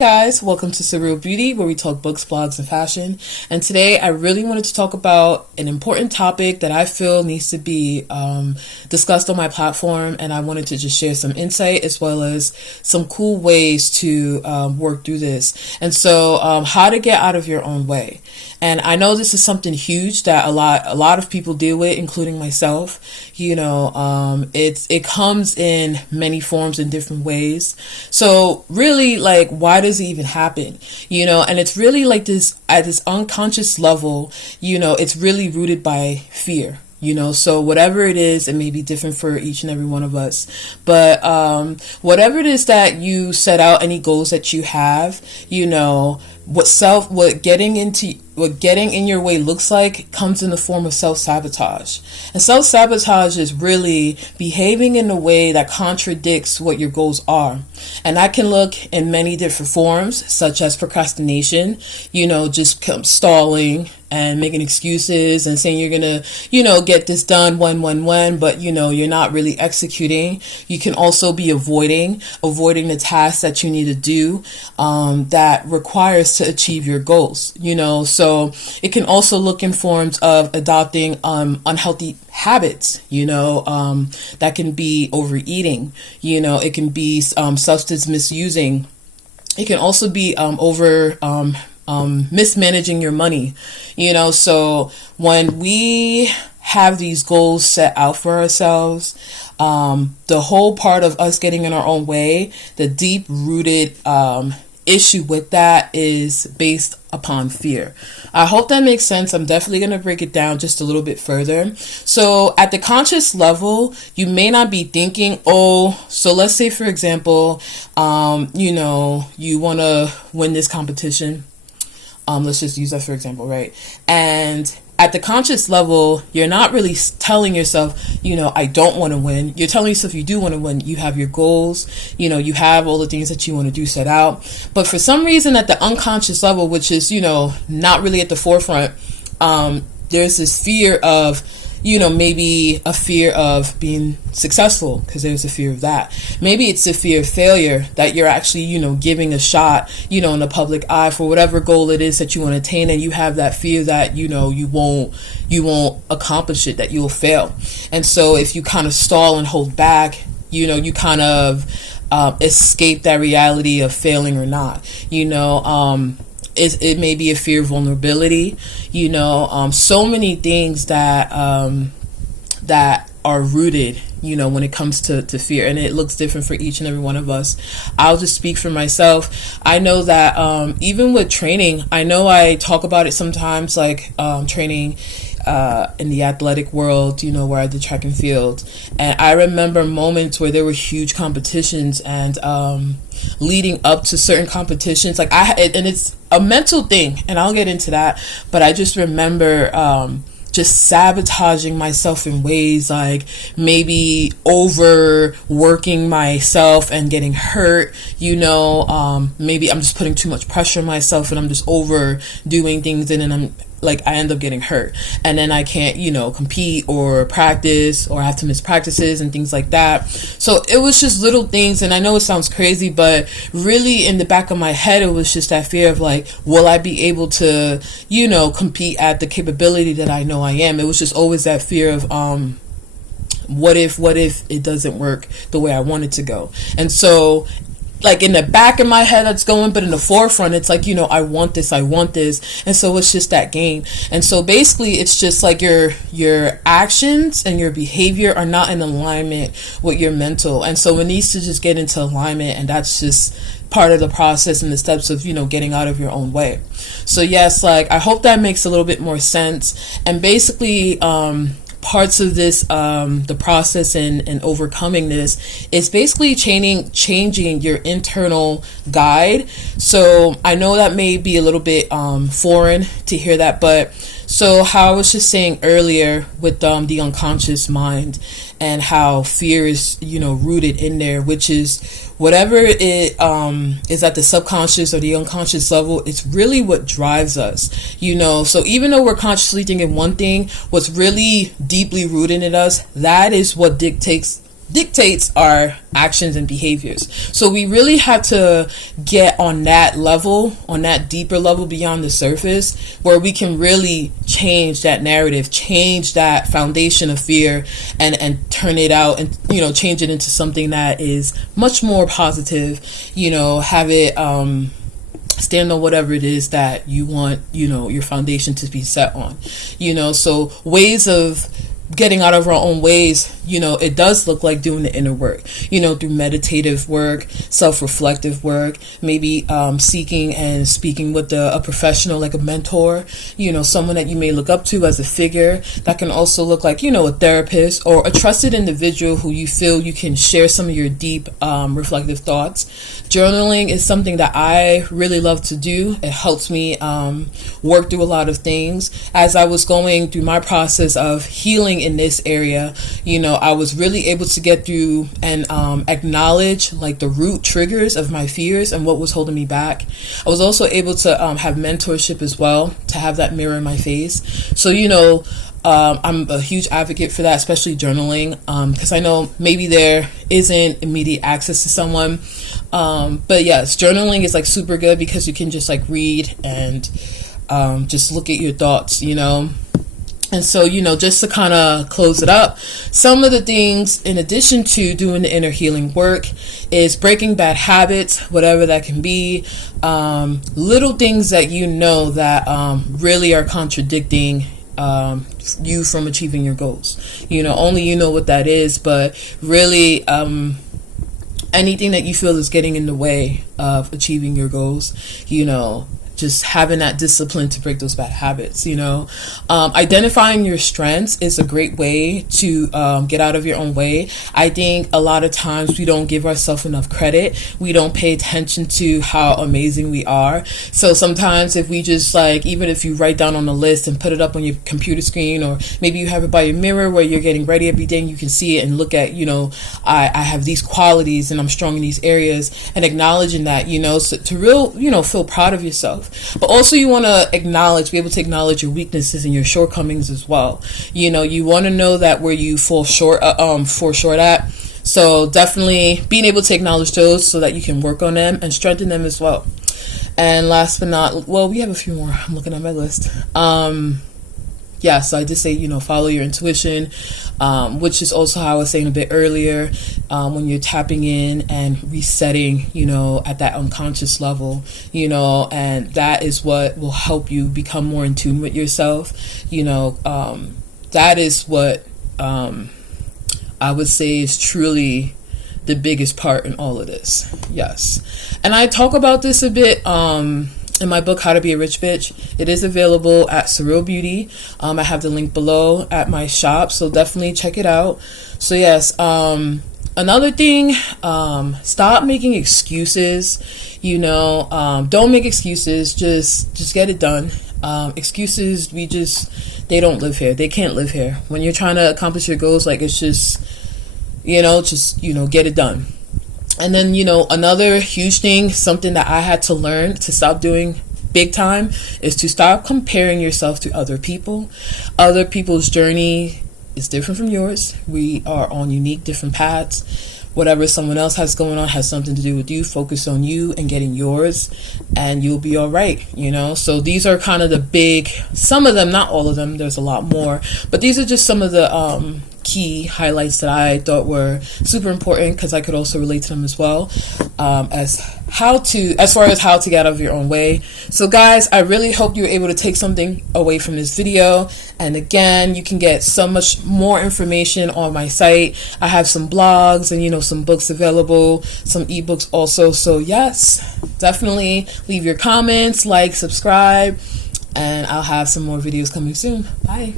Guys, welcome to Surreal Beauty, where we talk books, blogs, and fashion. And today I really wanted to talk about an important topic that I feel needs to be discussed on my platform, and I wanted to just share some insight as well as some cool ways to work through this. And so how to get out of your own way. And I know this is something huge that a lot of people deal with, including myself. It comes in many forms in different ways. So really, like, why does it even happen? And it's really like this at this unconscious level. It's really rooted by fear. So whatever it is, it may be different for each and every one of us. But whatever it is that you set out, any goals that you have, what getting in your way looks like comes in the form of self-sabotage. And self-sabotage is really behaving in a way that contradicts what your goals are. And that can look in many different forms, such as procrastination, just stalling and making excuses and saying you're gonna, get this done when, but you're not really executing. You can also be avoiding the tasks that you need to do that requires to achieve your goals. So it can also look in forms of adopting unhealthy habits, that can be overeating, it can be substance misusing. It can also be mismanaging your money, so when we have these goals set out for ourselves, the whole part of us getting in our own way, the deep rooted issue with that is based upon fear. I hope that makes sense. I'm definitely going to break it down just a little bit further. So at the conscious level, you may not be thinking, so let's say, for example, you want to win this competition. Let's just use that for example, right? And at the conscious level, you're not really telling yourself, I don't want to win. You're telling yourself you do want to win. You have your goals, you have all the things that you want to do set out. But for some reason at the unconscious level, which is, not really at the forefront, there's this fear of, maybe a fear of being successful, because there's a fear of that. Maybe it's a fear of failure, that you're actually, giving a shot, in the public eye for whatever goal it is that you want to attain, and you have that fear that, you won't accomplish it, that you'll fail. And so if you kind of stall and hold back, you kind of escape that reality of failing or not, It may be a fear of vulnerability, so many things that are rooted, when it comes to fear, and it looks different for each and every one of us. I'll just speak for myself. I know that even with training, I know I talk about it sometimes, like training in the athletic world, where I did track and field. And I remember moments where there were huge competitions, and leading up to certain competitions, and it's a mental thing, and I'll get into that, but I just remember just sabotaging myself in ways like maybe overworking myself and getting hurt, maybe I'm just putting too much pressure on myself and I'm just overdoing things, and then I end up getting hurt, and then I can't, compete or practice, or I have to miss practices and things like that. So it was just little things, and I know it sounds crazy, but really in the back of my head, it was just that fear of will I be able to, compete at the capability that I know I am? It was just always that fear of, what if it doesn't work the way I want it to go? And so in the back of my head that's going, but in the forefront it's I want this. And so it's just that game. And so basically it's just your actions and your behavior are not in alignment with your mental, and so it needs to just get into alignment, and that's just part of the process and the steps of getting out of your own way. So yes, I hope that makes a little bit more sense. And basically parts of this, the process and overcoming this, is basically changing your internal guide. So I know that may be a little bit foreign to hear that, but so how I was just saying earlier with the unconscious mind, and how fear is rooted in there, which is whatever it is at the subconscious or the unconscious level, it's really what drives us, So even though we're consciously thinking one thing, what's really deeply rooted in us, that is what dictates dictates our actions and behaviors. So we really have to get on that level, on that deeper level beyond the surface, where we can really change that narrative, change that foundation of fear, and turn it out, and change it into something that is much more positive. Have it stand on whatever it is that you want your foundation to be set on. So ways of getting out of our own ways, it does look like doing the inner work, through meditative work, self-reflective work, maybe seeking and speaking with a professional, like a mentor, someone that you may look up to as a figure. That can also look like, a therapist or a trusted individual who you feel you can share some of your deep reflective thoughts. Journaling is something that I really love to do. It helps me work through a lot of things. As I was going through my process of healing in this area, I was really able to get through and acknowledge like the root triggers of my fears and what was holding me back. I was also able to have mentorship as well, to have that mirror in my face. So I'm a huge advocate for that, especially journaling, because I know maybe there isn't immediate access to someone, but yes, journaling is like super good because you can just like read and just look at your thoughts, And so, just to kind of close it up, some of the things in addition to doing the inner healing work is breaking bad habits, whatever that can be, little things that that really are contradicting you from achieving your goals. Only you know what that is, but really anything that you feel is getting in the way of achieving your goals, just having that discipline to break those bad habits. Identifying your strengths is a great way to get out of your own way. I think a lot of times we don't give ourselves enough credit. We don't pay attention to how amazing we are. So sometimes if we just even if you write down on a list and put it up on your computer screen, or maybe you have it by your mirror where you're getting ready every day and you can see it and look at, I have these qualities and I'm strong in these areas, and acknowledging that, so to feel proud of yourself. But also you want to be able to acknowledge your weaknesses and your shortcomings as well. You want to know that where you fall short at. So definitely being able to acknowledge those so that you can work on them and strengthen them as well. And last but not, we have a few more. I'm looking at my list. So I just say, follow your intuition, which is also how I was saying a bit earlier, when you're tapping in and resetting, at that unconscious level, and that is what will help you become more in tune with yourself. That is what I would say is truly the biggest part in all of this. Yes. And I talk about this a bit in my book, How to Be a Rich Bitch. It is available at Surreal Beauty. I have the link below at my shop, so definitely check it out. So yes, another thing, stop making excuses. Don't make excuses. Just get it done. Excuses, they don't live here. They can't live here. When you're trying to accomplish your goals, it's just get it done. And then, another huge thing, something that I had to learn to stop doing big time, is to stop comparing yourself to other people. Other people's journey is different from yours. We are on unique, different paths. Whatever someone else has going on has something to do with you. Focus on you and getting yours, and you'll be all right, So these are kind of some of them, not all of them. There's a lot more, but these are just some of the key highlights that I thought were super important, because I could also relate to them as well, as far as how to get out of your own way. So guys, I really hope you were able to take something away from this video. And again, you can get so much more information on my site. I have some blogs and some books available, some ebooks also. So yes, definitely leave your comments, subscribe, and I'll have some more videos coming soon. Bye.